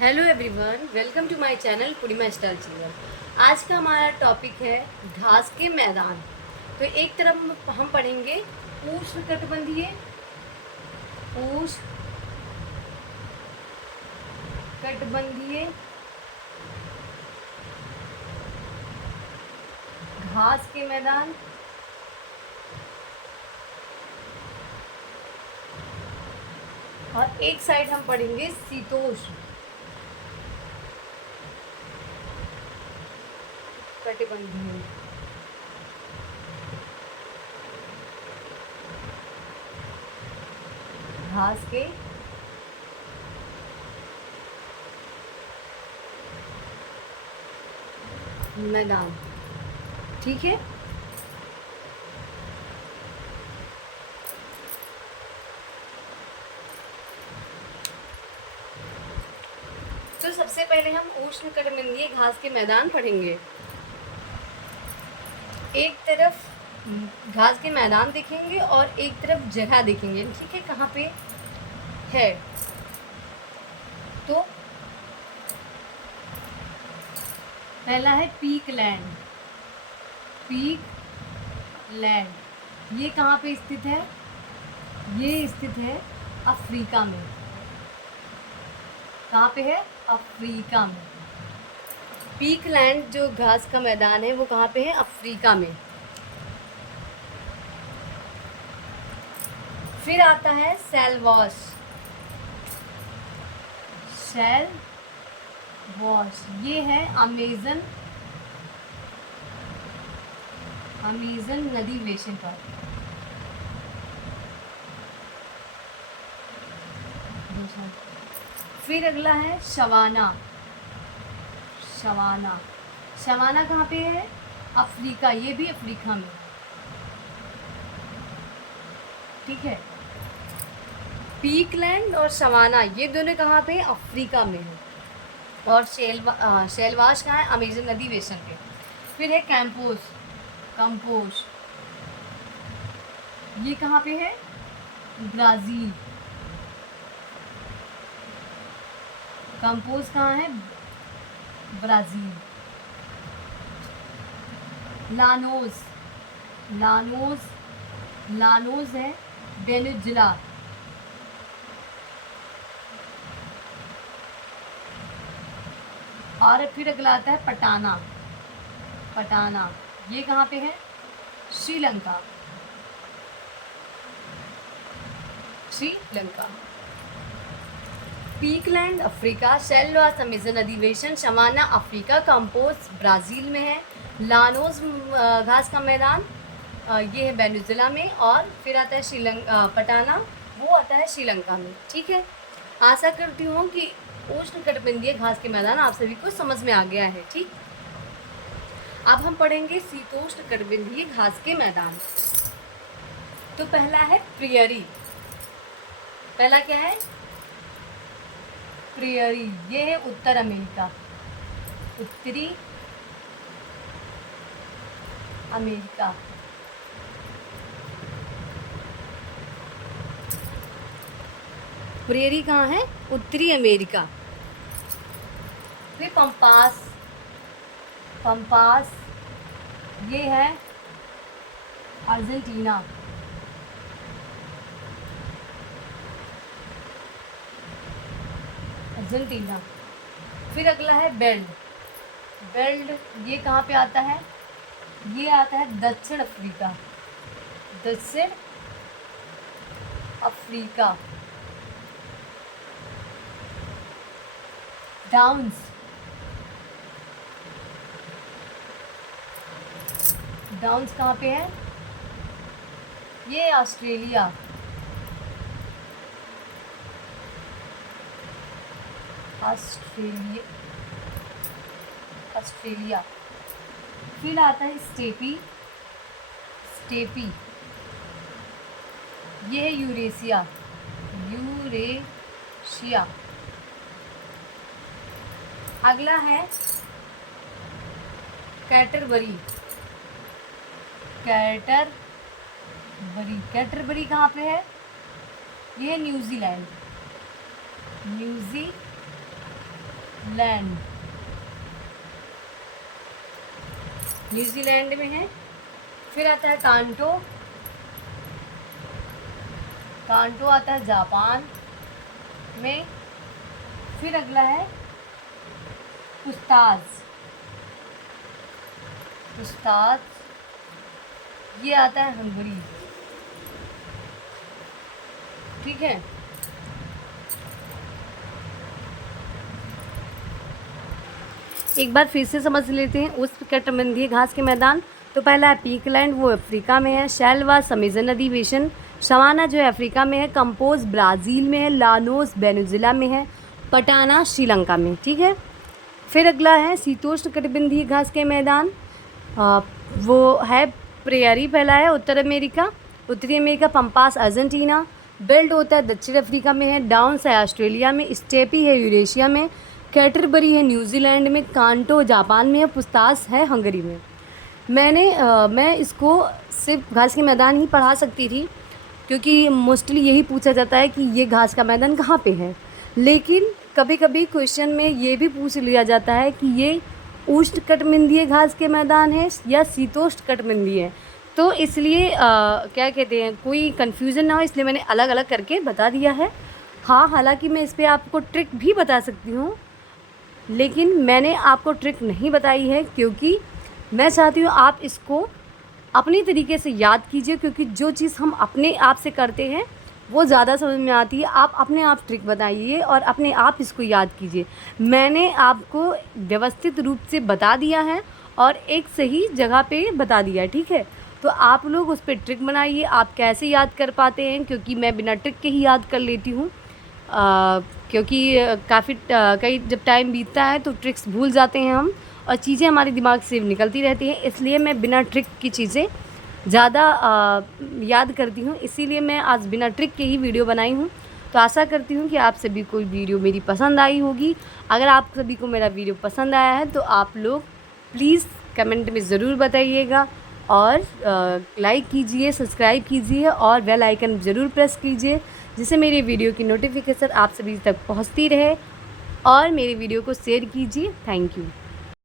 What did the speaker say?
Hello everyone, welcome to my channel Purnima style channel. आज का हमारा टॉपिक है घास के मैदान। तो एक तरफ हम पढ़ेंगे उष्णकटिबंधीय उष्णकटिबंधीय घास के मैदान, और एक साइड हम पढ़ेंगे शीतोष्ण कटिबंधीय घास के मैदान। ठीक है। तो सबसे पहले हम उष्णकटिबंधीय घास के मैदान पढ़ेंगे। एक तरफ घास के मैदान देखेंगे और एक तरफ जगह देखेंगे। ठीक है, कहाँ पे है। तो पहला है पीक लैंड। पीक लैंड ये कहाँ पे स्थित है? ये स्थित है अफ्रीका में। कहाँ पे है? अफ्रीका में। पीक लैंड जो घास का मैदान है वो कहाँ पे है? अफ्रीका में। फिर आता है सेलवॉश। सेलवॉश ये है अमेज़न नदी बेसिन पर। फिर अगला है शवाना। शवाना कहाँ पे है? अफ्रीका। ये भी अफ्रीका में। ठीक है। पीकलैंड और शवाना ये दोनों कहाँ पे? अफ्रीका में है। और शेलवाश कहाँ है? अमेज़न नदी बेसिन पे। फिर है कंपोज ये कहाँ पे है? ब्राज़ील। कंपोज कहाँ है? ब्राज़ील। लानोज है वेनेजुला। और फिर अगला आता है पटाना ये कहाँ पे है? श्रीलंका। पीकलैंड अफ्रीका, सेलवास अमेज़न अधिवेशन, शवाना अफ्रीका, कंपोज ब्राज़ील में है, लानोज घास का मैदान ये है वेनेजुला में, और फिर आता है पटाना वो आता है श्रीलंका में। ठीक है। आशा करती हूँ कि उष्णकटिबंधीय घास के मैदान आप सभी को समझ में आ गया है। ठीक। अब हम पढ़ेंगे शीतोष्णकटिबंधीय घास के मैदान। तो पहला है प्रियरी। पहला क्या है? प्रियरी ये है उत्तरी अमेरिका। प्रियरी कहाँ है? उत्तरी अमेरिका। फिर पंपास ये है अर्जेंटीना। फिर अगला है बेल्ट ये कहाँ पे आता है? ये आता है दक्षिण अफ्रीका। डाउन्स कहाँ पे है? ये ऑस्ट्रेलिया। फिर आता है स्टेपी ये है यूरेशिया। अगला है कैटरबरी कहाँ पे है? ये न्यूजीलैंड। लैंड न्यूजीलैंड में है। फिर आता है कांटो, कांटो आता है जापान में। फिर अगला है पुस्ताज, पुस्ताज ये आता है हंगरी, ठीक है। एक बार फिर से समझ लेते हैं उष्णकटिबंधीय घास के मैदान। तो पहला है पीकलैंड, वो अफ्रीका में है। शैलवा समेजन नदी बेसिन, सवाना जो है अफ्रीका में है। कंपोज ब्राज़ील में है। लानोस वेनेजुएला में है। पटाना श्रीलंका में, ठीक है। फिर अगला है शीतोष्णकटिबंधीय घास के मैदान, वो है प्रेयरी, पहला है उत्तर अमेरिका, उत्तरी अमेरिका। पंपास अर्जेंटीना, बेल्ट होता है दक्षिण अफ्रीका में है। डाउन्स है ऑस्ट्रेलिया में। स्टेपी है यूरेशिया में। कैटरबरी है न्यूजीलैंड में। कांटो जापान में है। पुस्तास है हंगरी में। मैं इसको सिर्फ घास के मैदान ही पढ़ा सकती थी, क्योंकि मोस्टली यही पूछा जाता है कि ये घास का मैदान कहाँ पे है। लेकिन कभी कभी क्वेश्चन में ये भी पूछ लिया जाता है कि ये उष्णकटिबंधीय घास के मैदान है या शीतोष्णकटिबंधीय है। तो इसलिए क्या कहते हैं, कोई कन्फ्यूज़न ना हो, इसलिए मैंने अलग अलग करके बता दिया है। हाँ, हालांकि मैं इस पर आपको ट्रिक भी बता सकती हूँ, लेकिन मैंने आपको ट्रिक नहीं बताई है, क्योंकि मैं चाहती हूँ आप इसको अपनी तरीके से याद कीजिए, क्योंकि जो चीज़ हम अपने आप से करते हैं वो ज़्यादा समझ में आती है। आप अपने आप ट्रिक बताइए और अपने आप इसको याद कीजिए। मैंने आपको व्यवस्थित रूप से बता दिया है और एक सही जगह पे बता दिया है, ठीक है। तो आप लोग उस पर ट्रिक बनाइए, आप कैसे याद कर पाते हैं, क्योंकि मैं बिना ट्रिक के ही याद कर लेती हूँ। क्योंकि कई जब टाइम बीतता है तो ट्रिक्स भूल जाते हैं हम, और चीज़ें हमारे दिमाग से निकलती रहती हैं। इसलिए मैं बिना ट्रिक की चीज़ें ज़्यादा याद करती हूँ, इसीलिए मैं आज बिना ट्रिक के ही वीडियो बनाई हूँ। तो आशा करती हूँ कि आप सभी को वीडियो मेरी पसंद आई होगी। अगर आप सभी को मेरा वीडियो पसंद आया है तो आप लोग प्लीज़ कमेंट में ज़रूर बताइएगा, और लाइक कीजिए, सब्सक्राइब कीजिए और बेल आइकन ज़रूर प्रेस कीजिए, जिससे मेरी वीडियो की नोटिफिकेशन आप सभी तक पहुँचती रहे। और मेरे वीडियो को शेयर कीजिए। Thank you.